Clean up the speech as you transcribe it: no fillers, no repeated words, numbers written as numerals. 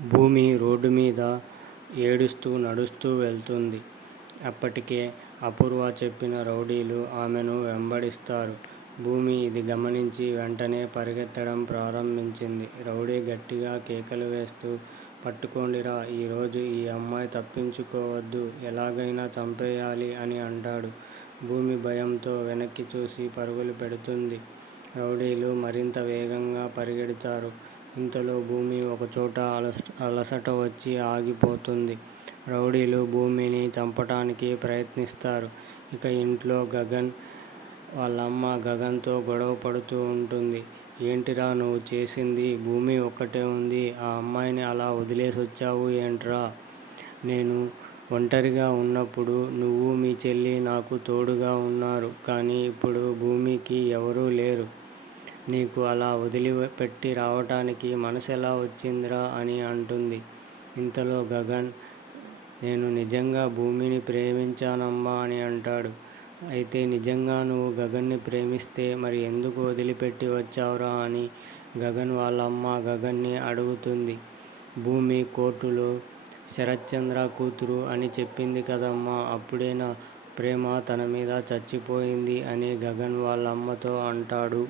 భూమి రోడ్డు మీద ఏడుస్తూ నడుస్తూ వెళ్తుంది. అప్పటికే అపూర్వ చెప్పిన రౌడీలు ఆమెను వెంబడిస్తారు. భూమి ఇది గమనించి వెంటనే పరిగెత్తడం ప్రారంభించింది. రౌడీ గట్టిగా కేకలు వేస్తూ పట్టుకోండిరా! ఈరోజు ఈ అమ్మాయి తప్పించుకోవద్దు. ఎలాగైనా చంపేయాలి అని అంటాడు. భూమి భయంతో వెనక్కి చూసి పరుగులు పెడుతుంది. రౌడీలు మరింత వేగంగా పరిగెడతారు. ఇంతలో భూమి ఒకచోట అలసట వచ్చి ఆగిపోతుంది. రౌడీలు భూమిని చంపటానికి ప్రయత్నిస్తారు. ఇక ఇంట్లో గగన్ వాళ్ళమ్మ గగన్తో గొడవ పడుతూ ఉంటుంది. ఏంటిరా నువ్వు చేసింది? భూమి ఒక్కటే ఉంది. ఆ అమ్మాయిని అలా వదిలేసొచ్చావు ఏంట్రా? నేను ఒంటరిగా ఉన్నప్పుడు నువ్వు మీ చెల్లి నాకు తోడుగా ఉన్నారు. కానీ ఇప్పుడు భూమికి ఎవరూ లేరు. నీకు అలా వదిలిపెట్టి రావటానికి మనసెలా వచ్చిందిరా అని అంటుంది. ఇంతలో గగన్ నేను నిజంగా భూమిని ప్రేమించానమ్మా అని అంటాడు. అయితే నిజంగా నువ్వు గగన్ని ప్రేమిస్తే మరి ఎందుకు వదిలిపెట్టి వచ్చావురా అని గగన్ వాళ్ళమ్మ గగన్ని అడుగుతుంది. భూమి కోర్టులో శరత్చంద్ర కూతురు అని చెప్పింది కదమ్మా! అప్పుడే నా ప్రేమ తన మీద చచ్చిపోయింది అని గగన్ వాళ్ళమ్మతో అంటాడు.